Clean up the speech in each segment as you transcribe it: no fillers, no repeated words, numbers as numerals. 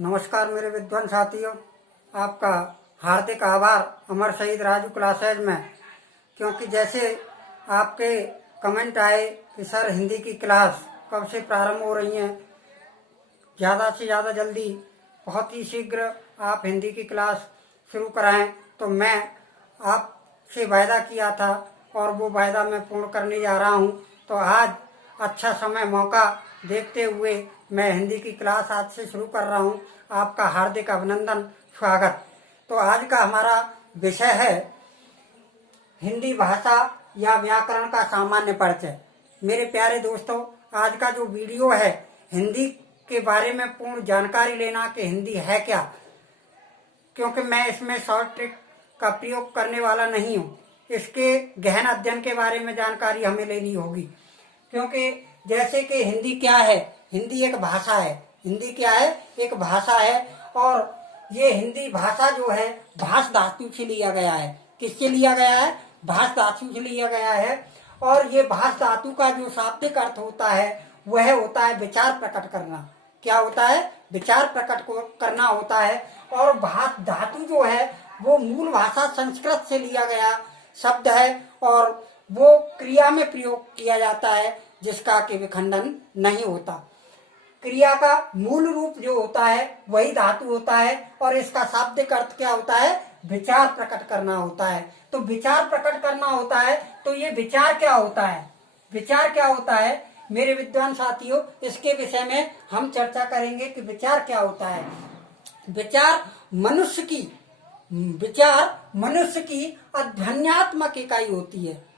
नमस्कार मेरे विद्वान साथियों, आपका हार्दिक आभार अमर शहीद राजू क्लासेज में। क्योंकि जैसे आपके कमेंट आए कि सर हिंदी की क्लास कब से प्रारंभ हो रही है, ज़्यादा से ज़्यादा जल्दी बहुत ही शीघ्र आप हिंदी की क्लास शुरू कराएं, तो मैं आपसे वायदा किया था और वो वायदा मैं पूर्ण करने जा रहा हूँ। तो आज अच्छा समय मौका देखते हुए मैं हिंदी की क्लास आज से शुरू कर रहा हूँ। आपका हार्दिक अभिनंदन, स्वागत। तो आज का हमारा विषय है हिंदी भाषा या व्याकरण का सामान्य परिचय। मेरे प्यारे दोस्तों, आज का जो वीडियो है हिंदी के बारे में पूर्ण जानकारी लेना कि हिंदी है क्या, क्योंकि मैं इसमें शॉर्ट ट्रिक का प्रयोग करने वाला नहीं हूँ। इसके गहन अध्ययन के बारे में जानकारी हमें लेनी होगी। क्योंकि जैसे कि हिंदी क्या है, हिंदी एक भाषा है। हिंदी क्या है? एक भाषा है। और ये हिंदी भाषा जो है भाष धातु से लिया गया है। किससे लिया गया है? भाष धातु से लिया गया है। और ये भाष धातु का जो शाब्दिक अर्थ होता है वह होता है विचार प्रकट करना। क्या होता है? विचार प्रकट करना होता है। और भाष धातु जो है वो मूल भाषा संस्कृत से लिया गया शब्द है और वो क्रिया में प्रयोग किया जाता है, जिसका कि विखंडन नहीं होता। क्रिया का मूल रूप जो होता है वही धातु होता है और इसका शाब्दिक अर्थ क्या होता है? विचार प्रकट करना होता है। तो विचार प्रकट करना होता है, तो ये विचार क्या होता है? विचार क्या होता है मेरे विद्वान साथियों? इसके विषय में हम चर्चा करेंगे कि विचार क्या होता है। विचार मनुष्य की अध्ययनात्मक इकाई होती है।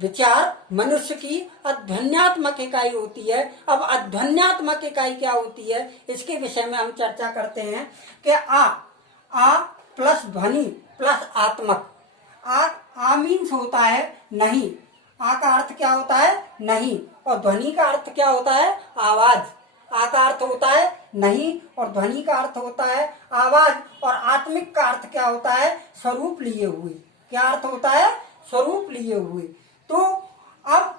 विचार मनुष्य की अध्ययनात्मक इकाई होती है। अब अध्ययनात्मक इकाई क्या होती है, इसके विषय में हम चर्चा करते हैं कि आ प्लस ध्वनि प्लस आत्मक। आ मीन्स होता है नहीं। आ का अर्थ क्या होता है? नहीं। और ध्वनि का अर्थ क्या होता है? आवाज। आ का अर्थ होता है नहीं और ध्वनि का अर्थ होता है आवाज। और आत्मिक का अर्थ क्या होता है? स्वरूप लिए हुए। क्या अर्थ होता है? स्वरूप लिए हुए। तो अब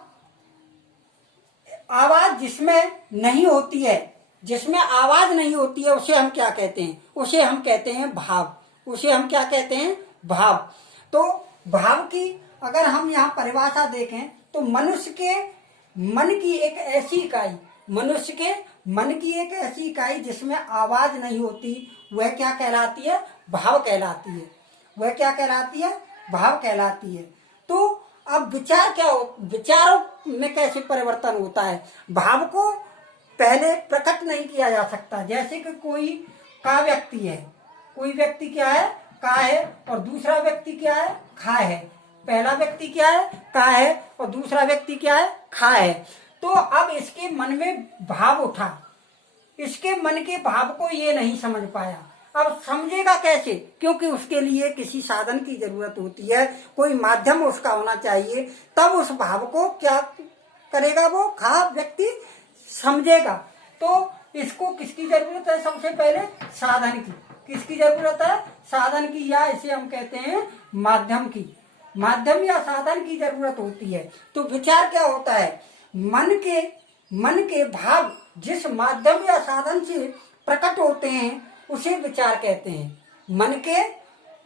आवाज जिसमें नहीं होती है, जिसमें आवाज नहीं होती है, उसे हम क्या कहते हैं? उसे हम कहते हैं भाव। उसे हम क्या कहते हैं? भाव। तो भाव की अगर हम यहाँ परिभाषा देखें तो मनुष्य के मन की एक ऐसी इकाई, मनुष्य के मन की एक ऐसी इकाई जिसमें आवाज नहीं होती, वह क्या कहलाती है? भाव कहलाती है। वह क्या कहलाती है? भाव कहलाती है। तो अब विचार क्या हो? विचारों में कैसे परिवर्तन होता है? भाव को पहले प्रकट नहीं किया जा सकता। जैसे कि कोई का व्यक्ति है, कोई व्यक्ति क्या है? का है और दूसरा व्यक्ति क्या है? खा है। पहला व्यक्ति क्या है? का है और दूसरा व्यक्ति क्या है? खा है। तो अब इसके मन में भाव उठा, इसके मन के भाव को ये नहीं समझ पाया। अब समझेगा कैसे? क्योंकि उसके लिए किसी साधन की जरूरत होती है, कोई माध्यम उसका होना चाहिए, तब उस भाव को क्या करेगा? वो खा व्यक्ति समझेगा। तो इसको किसकी जरूरत है? सबसे पहले साधन की। किसकी जरूरत है? साधन की, या इसे हम कहते हैं माध्यम की। माध्यम या साधन की जरूरत होती है। तो विचार क्या होता है? मन के भाव जिस माध्यम या साधन से प्रकट होते हैं उसे विचार कहते हैं। मन के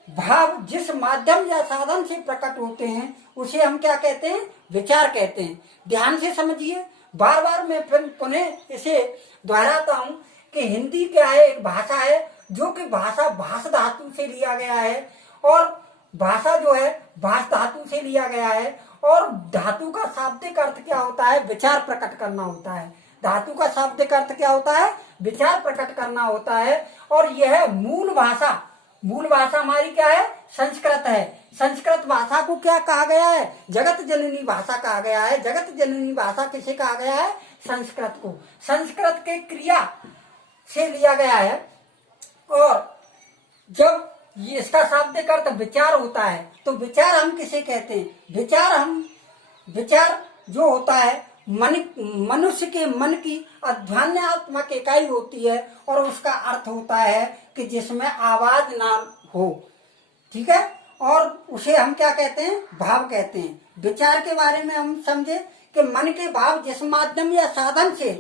भाव जिस माध्यम या साधन से प्रकट होते हैं उसे हम क्या कहते हैं? विचार कहते हैं। ध्यान से समझिए, बार बार मैं फिर पुनः इसे दोहराता हूँ कि हिंदी क्या है? एक भाषा है जो कि भाष धातु से लिया गया है। और भाषा जो है भाष धातु से लिया गया है। और धातु का शाब्दिक अर्थ क्या होता है? विचार प्रकट करना होता है। धातु का शाब्दिक अर्थ क्या होता है? विचार प्रकट करना होता है। और यह मूल भाषा हमारी क्या है? संस्कृत है। संस्कृत भाषा को क्या कहा गया है? जगत जननी भाषा कहा गया है। जगत जननी भाषा किसे कहा गया है? संस्कृत को। संस्कृत के क्रिया से लिया गया है। और जब ये इसका शाब्दिक अर्थ विचार होता है तो विचार हम किसे कहते हैं? विचार जो होता है मनुष्य के मन की अध्ययनात्मक इकाई होती है और उसका अर्थ होता है कि जिसमें आवाज ना हो। ठीक है? और उसे हम क्या कहते हैं? भाव कहते हैं। विचार के बारे में हम समझे कि मन के भाव जिस माध्यम या साधन से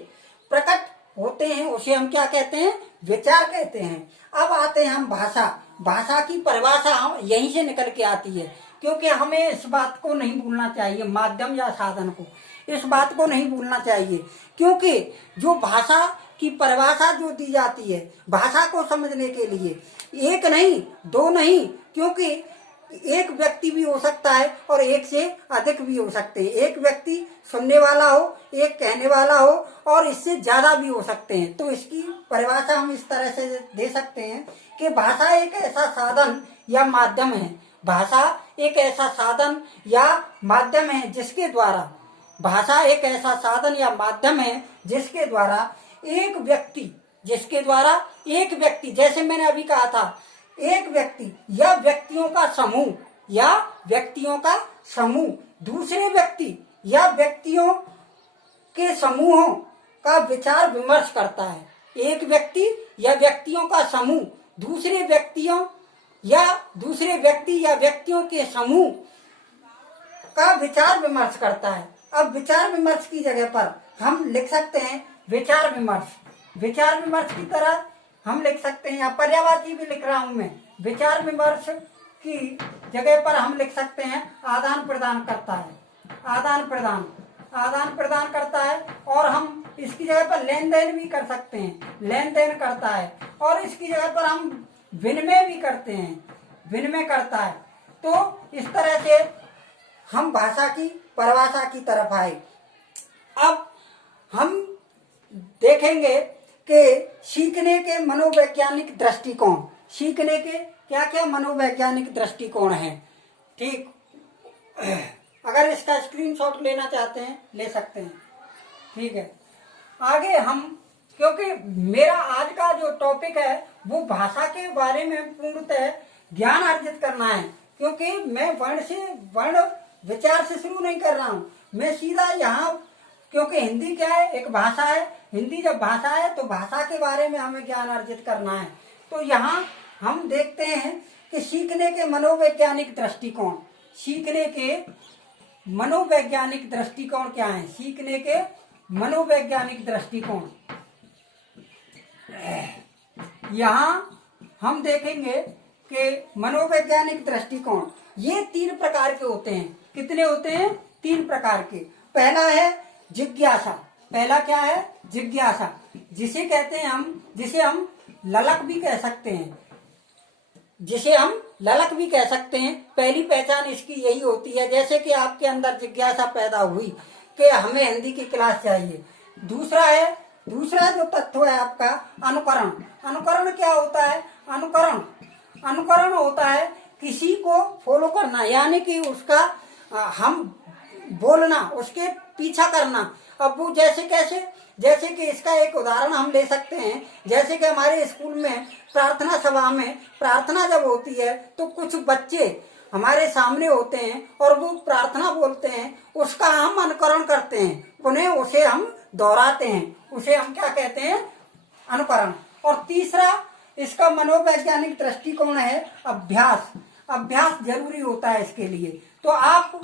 प्रकट होते हैं उसे हम क्या कहते हैं, विचार कहते हैं। अब आते हैं हम भाषा। भाषा की परिभाषा हम यहीं से निकल के आती है, क्योंकि हमें इस बात को नहीं भूलना चाहिए, माध्यम या साधन को, इस बात को नहीं भूलना चाहिए। क्योंकि जो भाषा की परिभाषा जो दी जाती है भाषा को समझने के लिए, एक नहीं दो नहीं, क्योंकि एक व्यक्ति भी हो सकता है और एक से अधिक भी हो सकते हैं। एक व्यक्ति सुनने वाला हो, एक कहने वाला हो, और इससे ज्यादा भी हो सकते हैं। तो इसकी परिभाषा हम इस तरह से दे सकते हैं कि भाषा एक ऐसा साधन या माध्यम है, भाषा एक ऐसा साधन या माध्यम है जिसके द्वारा, भाषा एक ऐसा साधन या माध्यम है जिसके द्वारा एक व्यक्ति, जिसके द्वारा एक व्यक्ति, जैसे मैंने अभी कहा था, एक व्यक्ति या व्यक्तियों का समूह, या व्यक्तियों का समूह दूसरे व्यक्ति या व्यक्तियों के समूहों का विचार विमर्श करता है। एक व्यक्ति या व्यक्तियों का समूह दूसरे व्यक्तियों या व्यक्तियों के समूह का विचार विमर्श करता है। अब विचार विमर्श की जगह पर हम लिख सकते हैं विचार विमर्श। विचार विमर्श की तरह हम लिख सकते हैं, या पर्यायवाची भी लिख रहा हूं मैं, विचार विमर्श की जगह पर हम लिख सकते हैं आदान प्रदान करता है। आदान प्रदान करता है। और हम इसकी जगह पर लेन देन भी कर सकते हैं, लेन देन करता है। और इसकी जगह पर हम विनिमय भी करते हैं, विनिमय करता है। तो इस तरह से हम भाषा की परिभाषा की तरफ आए। अब हम देखेंगे कि सीखने के मनोवैज्ञानिक दृष्टिकोण, सीखने के क्या क्या मनोवैज्ञानिक दृष्टिकोण हैं। ठीक, अगर इसका स्क्रीनशॉट लेना चाहते हैं ले सकते हैं। ठीक है, आगे हम, क्योंकि मेरा आज का जो टॉपिक है वो भाषा के बारे में पूर्णतः ज्ञान अर्जित करना है, क्योंकि मैं वर्ण विचार से शुरू नहीं कर रहा हूँ, मैं सीधा यहाँ, क्योंकि हिंदी क्या है, एक भाषा है। हिंदी जब भाषा है तो भाषा के बारे में हमें ज्ञान अर्जित करना है। तो यहाँ हम देखते हैं कि सीखने के मनोवैज्ञानिक दृष्टिकोण, सीखने के मनोवैज्ञानिक दृष्टिकोण क्या है, सीखने के मनोवैज्ञानिक दृष्टिकोण। यहाँ हम देखेंगे कि मनोवैज्ञानिक दृष्टिकोण ये 3 प्रकार के होते हैं। कितने होते हैं? 3 प्रकार के। पहला है जिज्ञासा। पहला क्या है? जिज्ञासा, जिसे कहते हैं जिसे हम ललक भी कह सकते हैं, जिसे हम ललक भी कह सकते हैं। पहली पहचान इसकी यही होती है, जैसे कि आपके अंदर जिज्ञासा पैदा हुई कि हमें हिंदी की क्लास चाहिए। दूसरा जो तत्व है आपका अनुकरण। अनुकरण क्या होता है? अनुकरण होता है किसी को फॉलो करना, यानी कि उसका हम बोलना, उसके पीछा करना। अब वो जैसे कि इसका एक उदाहरण हम ले सकते हैं, जैसे कि हमारे स्कूल में प्रार्थना सभा में प्रार्थना जब होती है तो कुछ बच्चे हमारे सामने होते हैं और वो प्रार्थना बोलते हैं, उसका हम अनुकरण करते हैं, उसे हम दोहराते हैं, उसे हम क्या कहते हैं? अनुकरण। और तीसरा इसका मनोवैज्ञानिक दृष्टिकोण है अभ्यास। अभ्यास जरूरी होता है इसके लिए। तो आप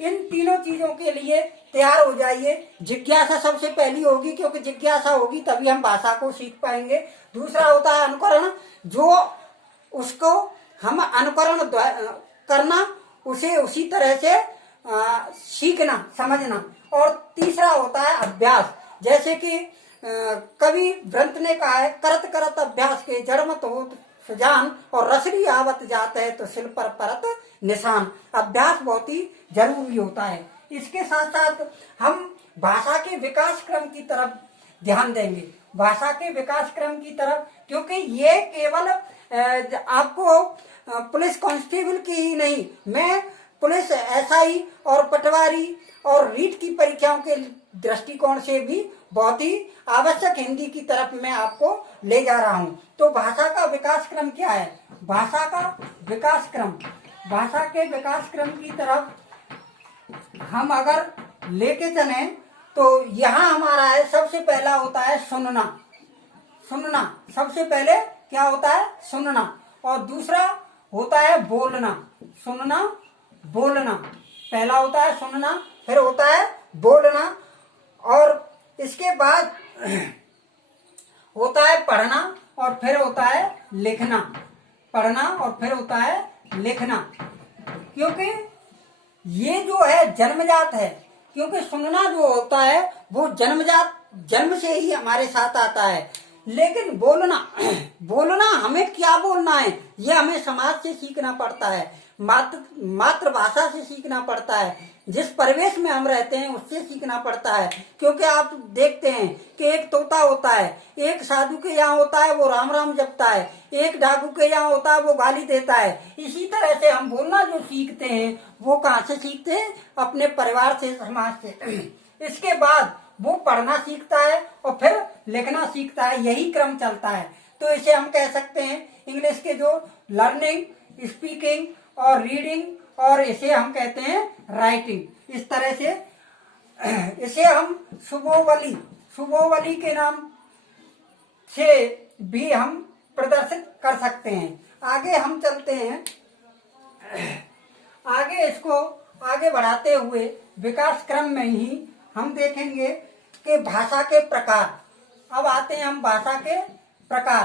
इन तीनों चीजों के लिए तैयार हो जाइए। जिज्ञासा सबसे पहली होगी, क्योंकि जिज्ञासा होगी तभी हम भाषा को सीख पाएंगे। दूसरा होता है अनुकरण, जो उसको हम अनुकरण करना, उसे उसी तरह से सीखना, समझना। और तीसरा होता है अभ्यास, जैसे कि कवि व्रंत ने कहा है, करत करत अभ्यास के जड़ मत हो सुजान, और रसरी आवत जात है तो शिल पर परत निशान। अभ्यास बहुत ही जरूरी होता है। इसके साथ साथ हम भाषा के विकास क्रम की तरफ ध्यान देंगे, भाषा के विकास क्रम की तरफ, क्योंकि ये केवल आपको पुलिस कांस्टेबल की ही नहीं, मैं पुलिस एसआई और पटवारी और रीट की परीक्षाओं के दृष्टिकोण से भी बहुत ही आवश्यक हिंदी की तरफ मैं आपको ले जा रहा हूं। तो भाषा का विकास क्रम क्या है? भाषा का विकास क्रम, भाषा के विकास क्रम की तरफ हम अगर लेके चले तो यहाँ हमारा है, सबसे पहला होता है सुनना। सुनना सबसे पहले क्या होता है? सुनना। और दूसरा होता है बोलना। सुनना बोलना, पहला होता है सुनना, फिर होता है बोलना। और इसके बाद होता है पढ़ना और फिर होता है लिखना, पढ़ना और फिर होता है लिखना। क्योंकि ये जो है जन्मजात है, क्योंकि सुनना जो होता है वो जन्मजात, जन्म से ही हमारे साथ आता है। लेकिन बोलना बोलना हमें क्या बोलना है ये हमें समाज से सीखना पड़ता है, मातृभाषा से सीखना पड़ता है, जिस परिवेश में हम रहते हैं उससे सीखना पड़ता है। क्योंकि आप देखते हैं कि एक तोता होता है, एक साधु के यहाँ होता है वो राम राम जपता है, एक डाकू के यहाँ होता है वो गाली देता है। इसी तरह से हम बोलना जो सीखते हैं वो कहाँ से सीखते हैं? अपने परिवार से, समाज से। इसके बाद वो पढ़ना सीखता है और फिर लिखना सीखता है, यही क्रम चलता है। तो इसे हम कह सकते हैं इंग्लिश के जो लर्निंग, स्पीकिंग और रीडिंग, और इसे हम कहते हैं राइटिंग। इस तरह से इसे हम शुभोवली के नाम से भी हम प्रदर्शित कर सकते हैं। आगे हम चलते हैं, आगे इसको आगे बढ़ाते हुए विकास क्रम में ही हम देखेंगे कि भाषा के प्रकार। अब आते हैं हम भाषा के प्रकार।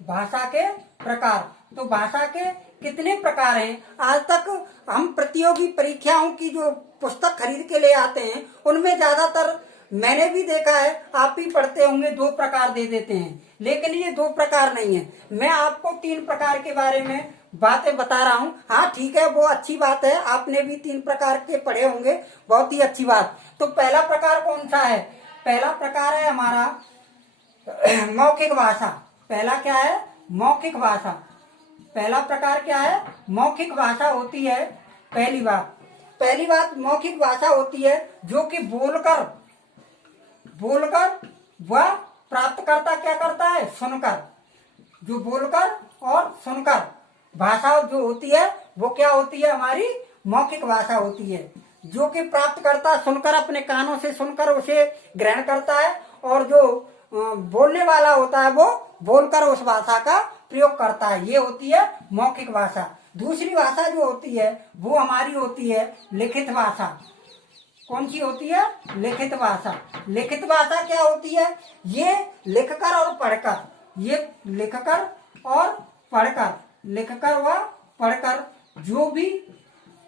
भाषा के प्रकार, तो भाषा के कितने प्रकार हैं? आज तक हम प्रतियोगी परीक्षाओं की जो पुस्तक खरीद के ले आते हैं उनमें ज्यादातर मैंने भी देखा है, आप भी पढ़ते होंगे, 2 प्रकार दे देते हैं। लेकिन ये 2 प्रकार नहीं है। मैं आपको 3 प्रकार के बारे में बातें बता रहा हूँ। हाँ ठीक है, वो अच्छी बात है, आपने भी 3 प्रकार के पढ़े होंगे, बहुत ही अच्छी बात। तो पहला प्रकार कौन सा है? पहला प्रकार है हमारा मौखिक भाषा। पहला क्या है? मौखिक भाषा। पहला प्रकार क्या है? मौखिक भाषा होती है। पहली बात मौखिक भाषा होती है जो कि बोलकर वह प्राप्तकर्ता क्या करता है? सुनकर। जो बोलकर और सुनकर भाषा जो होती है वो क्या होती है? हमारी मौखिक भाषा होती है, जो कि प्राप्तकर्ता सुनकर, अपने कानों से सुनकर उसे ग्रहण करता है, और जो बोलने वाला होता है वो बोलकर उस भाषा का प्रयोग करता है। ये होती है मौखिक भाषा। दूसरी भाषा जो होती है वो हमारी होती है लिखित भाषा। कौन सी होती है? लिखित भाषा। लिखित भाषा क्या होती है? ये लिखकर और पढ़कर, ये लिखकर और पढ़कर, लिखकर व पढ़कर जो भी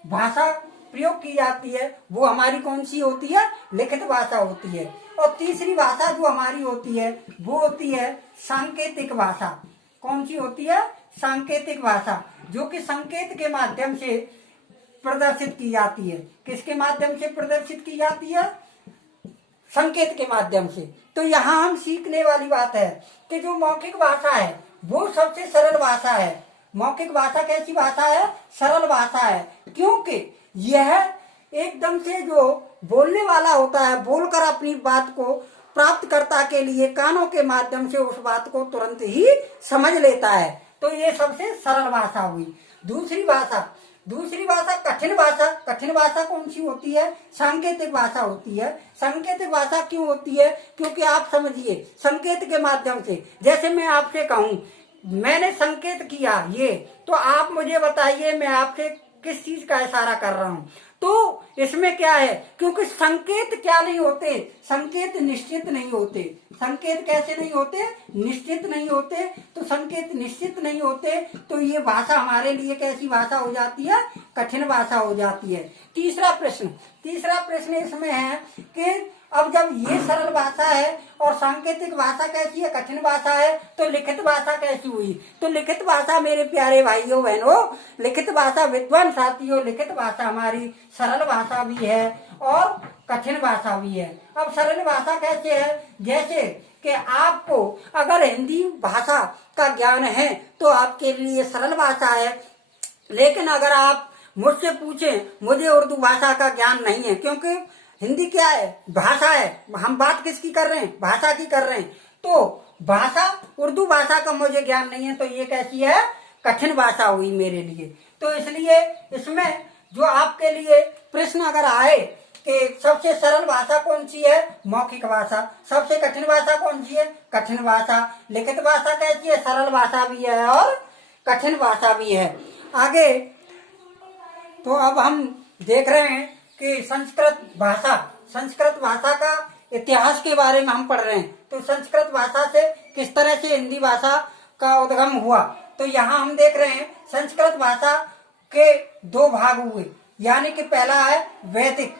भाषा प्रयोग की जाती है वो हमारी कौन सी होती है? लिखित भाषा होती है। और तीसरी भाषा जो हमारी होती है वो होती है सांकेतिक भाषा। कौन सी होती है? सांकेतिक भाषा, जो कि संकेत के माध्यम से प्रदर्शित की जाती है। किसके माध्यम से प्रदर्शित की जाती है? संकेत के माध्यम से। तो यहाँ हम सीखने वाली बात है कि जो मौखिक भाषा है वो सबसे सरल भाषा है। मौखिक भाषा कैसी भाषा है? सरल भाषा है, क्योंकि यह एकदम से जो बोलने वाला होता है बोलकर अपनी बात को प्राप्तकर्ता के लिए कानों के माध्यम से उस बात को तुरंत ही समझ लेता है। तो ये सबसे सरल भाषा हुई। दूसरी भाषा कठिन भाषा कौन सी होती है? सांकेतिक भाषा होती है। सांकेतिक भाषा क्यों होती है? क्योंकि आप समझिए, संकेत के माध्यम से, जैसे मैं आपसे कहूं मैंने संकेत किया ये, तो आप मुझे बताइए मैं आपसे किस चीज का इशारा कर रहा हूं। तो इसमें क्या है? क्योंकि संकेत क्या नहीं होते? संकेत निश्चित नहीं होते। संकेत कैसे नहीं होते? निश्चित नहीं होते। तो संकेत निश्चित नहीं होते तो ये भाषा हमारे लिए कैसी भाषा हो जाती है? कठिन भाषा हो जाती है। तीसरा प्रश्न इसमें है कि अब जब ये सरल भाषा है और सांकेतिक भाषा कैसी है? कठिन भाषा है, तो लिखित भाषा कैसी हुई? तो लिखित भाषा मेरे प्यारे भाइयों बहनों, लिखित भाषा विद्वान साथियों, लिखित भाषा हमारी सरल भाषा भी है और कठिन भाषा भी है। अब सरल भाषा कैसे है? जैसे कि आपको अगर हिंदी भाषा का ज्ञान है तो आपके लिए सरल भाषा है। लेकिन अगर आप मुझसे पूछें, मुझे उर्दू भाषा का ज्ञान नहीं है, क्योंकि हिंदी क्या है? भाषा है। हम बात किसकी कर रहे हैं? भाषा की कर रहे हैं। तो भाषा, उर्दू भाषा का मुझे ज्ञान नहीं है, तो ये कैसी है? कठिन भाषा हुई मेरे लिए। तो इसलिए इसमें जो आपके लिए प्रश्न अगर आए कि सबसे सरल भाषा कौन सी है? मौखिक भाषा। सबसे कठिन भाषा कौन सी है? कठिन भाषा। लिखित भाषा कैसी है? सरल भाषा भी है और कठिन भाषा भी है। आगे तो अब हम देख रहे हैं कि संस्कृत भाषा का इतिहास के बारे में हम पढ़ रहे हैं। तो संस्कृत भाषा से किस तरह से हिंदी भाषा का उद्गम हुआ। तो यहाँ हम देख रहे हैं संस्कृत भाषा के दो भाग हुए, यानी कि पहला है वैदिक।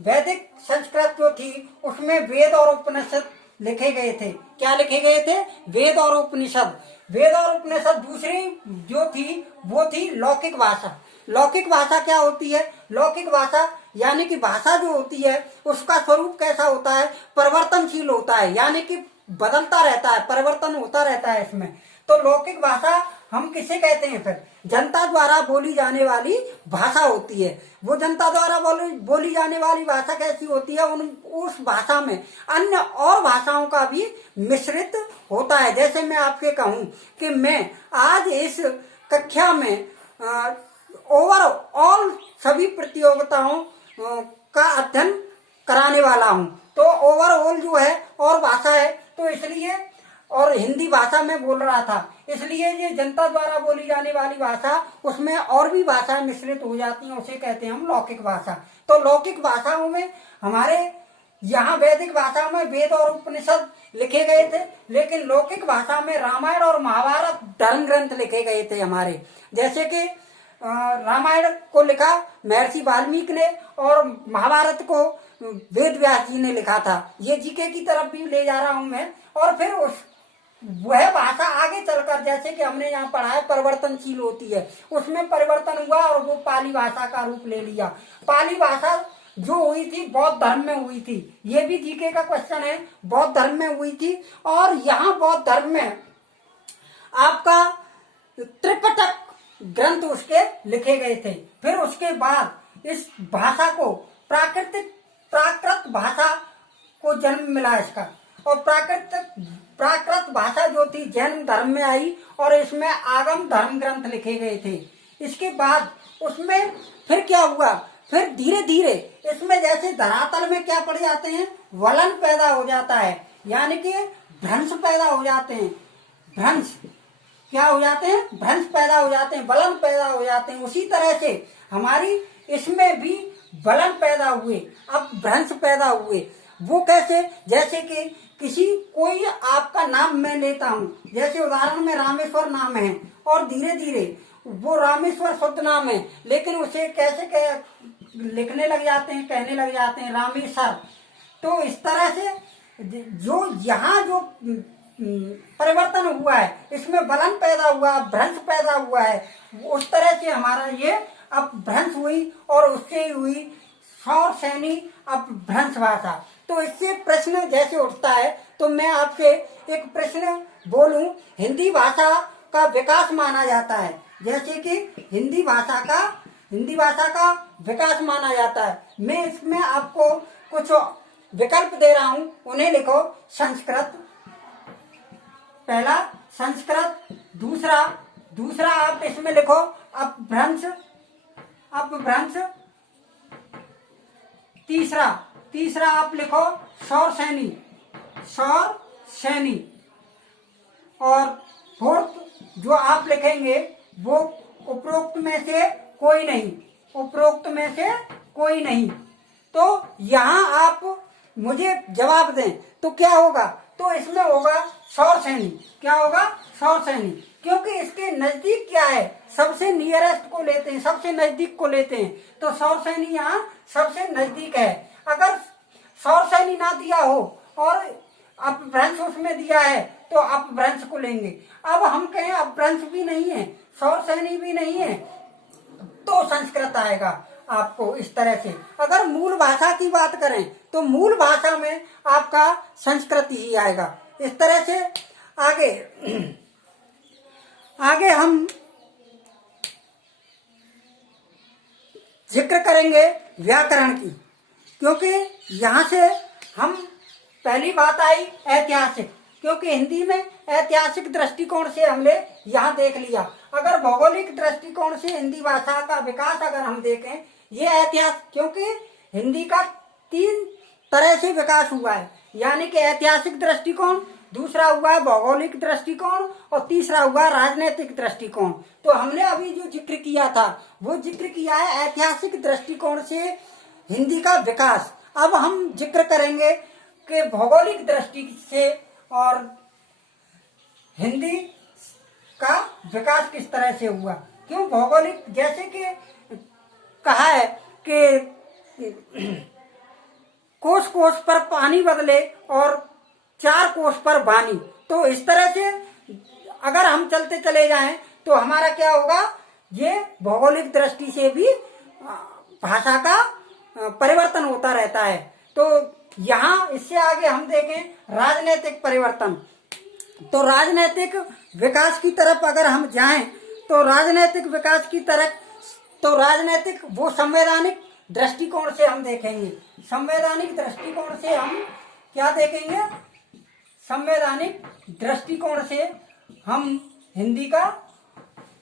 वैदिक संस्कृत जो थी उसमें वेद और उपनिषद लिखे गए थे। क्या लिखे गए थे? वेद और उपनिषद। वेद और उपनिषद। दूसरी जो थी वो थी लौकिक भाषा। लौकिक भाषा क्या होती है? लौकिक भाषा यानी कि भाषा जो होती है उसका स्वरूप कैसा होता है? परिवर्तनशील होता है, यानी कि बदलता रहता है, परिवर्तन होता रहता है इसमें। तो लौकिक भाषा हम किसे कहते हैं? फिर जनता द्वारा बोली जाने वाली भाषा होती है। वो जनता द्वारा बोली जाने वाली भाषा कैसी होती है? उस भाषा में अन्य और भाषाओं का भी मिश्रित होता है। जैसे मैं आपके कहूं कि मैं आज इस कक्षा में ओवरऑल सभी प्रतियोगिताओं का अध्ययन कराने वाला हूं। तो ओवरऑल जो है और भाषा है, तो इसलिए और हिंदी भाषा में बोल रहा था, इसलिए ये जनता द्वारा बोली जाने वाली भाषा, उसमें और भी भाषाएं मिश्रित हो जाती हैं, उसे कहते हैं हम लौकिक भाषा। तो लौकिक भाषाओं में हमारे यहाँ वैदिक भाषा में वेद और उपनिषद लिखे गए थे, लेकिन लौकिक भाषा में रामायण और महाभारत धर्म ग्रंथ लिखे गए थे हमारे। जैसे कि रामायण को लिखा महर्षि वाल्मीकि ने और महाभारत को वेद व्यास जी ने लिखा था। ये जीके की तरफ भी ले जा रहा हूं मैं। और फिर वह भाषा आगे चलकर, जैसे कि हमने यहाँ पढ़ा है, परिवर्तनशील होती है, उसमें परिवर्तन हुआ और वो पाली भाषा का रूप ले लिया। पाली भाषा जो हुई थी बौद्ध धर्म में हुई थी। ये भी जीके का क्वेश्चन है, बौद्ध धर्म में हुई थी। और यहाँ बौद्ध धर्म में आपका त्रिपिटक ग्रंथ उसके लिखे गए थे। फिर उसके बाद इस भाषा को प्राकृत भाषा को जन्म मिला इसका। और प्राकृत भाषा जो थी जैन धर्म में आई और इसमें आगम धर्म ग्रंथ लिखे गए थे। इसके बाद उसमें फिर क्या हुआ? फिर धीरे धीरे इसमें जैसे धरातल में क्या पड़ जाते हैं, वलन पैदा हो जाता है, यानी कि भ्रंश पैदा हो जाते हैं। भ्रंश क्या हो जाते हैं? भ्रंश पैदा हो जाते हैं, वलन पैदा हो जाते हैं। उसी तरह से हमारी इसमें भी वलन पैदा हुए, अब भ्रंश पैदा हुए। वो कैसे? जैसे कि कोई आपका नाम मैं लेता हूँ, जैसे उदाहरण में रामेश्वर नाम है, और धीरे धीरे वो रामेश्वर शुद्ध नाम है, लेकिन उसे कैसे लिखने लग जाते हैं, कहने लग जाते हैं रामेश्वर। तो इस तरह से जो यहाँ जो परिवर्तन हुआ है, इसमें वलन पैदा हुआ, भ्रंश पैदा हुआ है। उस तरह से हमारा ये अब भ्रंश हुई और उससे हुई सौर सैनी अब भ्रंश भाषा। तो इससे प्रश्न जैसे उठता है, तो मैं आपसे एक प्रश्न बोलूं, हिंदी भाषा का विकास माना जाता है, जैसे कि हिंदी भाषा का विकास माना जाता है। मैं इसमें आपको कुछ विकल्प दे रहा हूं, उन्हें लिखो। संस्कृत पहला, संस्कृत। दूसरा आप इसमें लिखो अपभ्रंश। तीसरा आप लिखो सौर सैनी। और फोर्थ जो आप लिखेंगे वो उपरोक्त में से कोई नहीं। तो यहाँ आप मुझे जवाब दें तो क्या होगा? तो इसमें होगा सौर सैनी। क्या होगा? सौर सैनी। क्योंकि इसके नजदीक क्या है? सबसे नियरेस्ट को लेते हैं, सबसे नजदीक को लेते हैं। तो सौर सैनी यहाँ सबसे नजदीक है। अगर सौर सैनी ना दिया हो और अपभ्रंश उसमें दिया है तो अपभ्रंश को लेंगे। अब हम कहें अपभ्रंश भी नहीं है, सौर सैनी भी नहीं है, तो संस्कृत आएगा आपको इस तरह से। अगर मूल भाषा की बात करें तो मूल भाषा में आपका संस्कृत ही आएगा। इस तरह से आगे हम जिक्र करेंगे व्याकरण की, क्योंकि यहाँ से हम पहली बात आई ऐतिहासिक, क्योंकि हिंदी में ऐतिहासिक दृष्टिकोण से हमने यहाँ देख लिया। अगर भौगोलिक दृष्टिकोण से हिंदी भाषा का विकास अगर हम देखें, ये ऐतिहासिक, क्योंकि हिंदी का 3 तरह से विकास हुआ है, यानी कि ऐतिहासिक दृष्टिकोण, दूसरा हुआ है भौगोलिक दृष्टिकोण और तीसरा हुआ राजनीतिक दृष्टिकोण। तो हमने अभी जो जिक्र किया था वो जिक्र किया है ऐतिहासिक दृष्टिकोण से हिंदी का विकास। अब हम जिक्र करेंगे कि भौगोलिक दृष्टि से और हिंदी का विकास किस तरह से हुआ। क्यों भौगोलिक, जैसे कि कहा है कि कोस कोस पर पानी बदले और 4 कोस पर वाणी, तो इस तरह से अगर हम चलते चले जाएं तो हमारा क्या होगा, ये भौगोलिक दृष्टि से भी भाषा का परिवर्तन होता रहता है। तो यहाँ इससे आगे हम देखें राजनीतिक परिवर्तन, तो राजनीतिक विकास की तरफ अगर हम जाएं तो राजनीतिक विकास की तरफ, तो राजनीतिक वो संवैधानिक दृष्टिकोण से हम देखेंगे। संवैधानिक दृष्टिकोण से हम क्या देखेंगे, संवैधानिक दृष्टिकोण से हम हिंदी का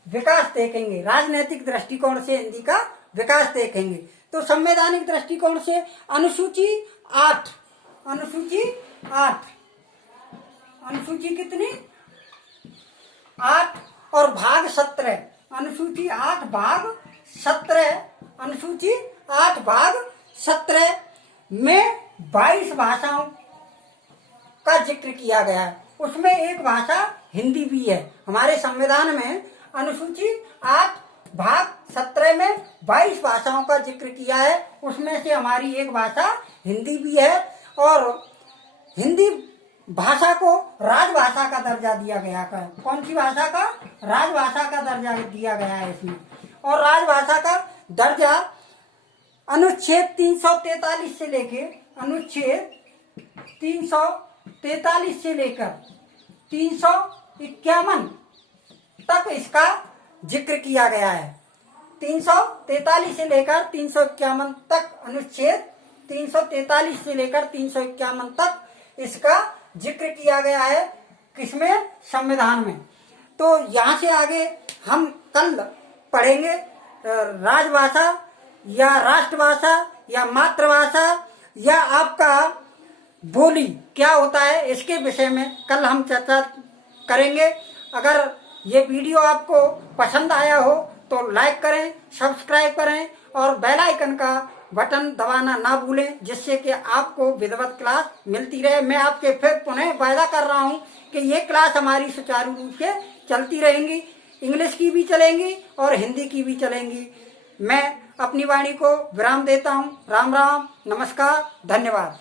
विकास देखेंगे, राजनीतिक दृष्टिकोण से हिंदी का विकास देखेंगे। तो संवैधानिक दृष्टिकोण से अनुसूची 8, अनुसूची 8, अनुसूची कितनी 8 और भाग 17, अनुसूची 8 भाग 17, अनुसूची 8 भाग 17 में 22 भाषाओं का जिक्र किया गया है। उसमें एक भाषा हिंदी भी है। हमारे संविधान में अनुसूची 8 भाग 17 में 22 भाषाओं का जिक्र किया है, उसमें से हमारी एक भाषा हिंदी भी है। और हिंदी भाषा को राजभाषा का दर्जा दिया गया है। कौन सी भाषा का, राजभाषा का दर्जा दिया गया है इसमें। और राजभाषा का दर्जा अनुच्छेद 343 से लेके, अनुच्छेद 343 से लेकर 351 तक इसका जिक्र किया गया है। 343 से लेकर 351 तक, अनुच्छेद 343 से लेकर 351 तक इसका जिक्र किया गया है। किसमें, संविधान में। तो यहाँ से आगे हम कल पढ़ेंगे राजभाषा या राष्ट्रभाषा या मातृभाषा या आपका बोली क्या होता है, इसके विषय में कल हम चर्चा करेंगे। अगर ये वीडियो आपको पसंद आया हो तो लाइक करें, सब्सक्राइब करें और बेल आइकन का बटन दबाना ना भूलें, जिससे कि आपको विधिवत क्लास मिलती रहे। मैं आपके फिर पुनः वायदा कर रहा हूँ कि ये क्लास हमारी सुचारू रूप से चलती रहेंगी, इंग्लिश की भी चलेंगी और हिंदी की भी चलेंगी। मैं अपनी वाणी को विराम देता हूँ। राम राम, नमस्कार, धन्यवाद।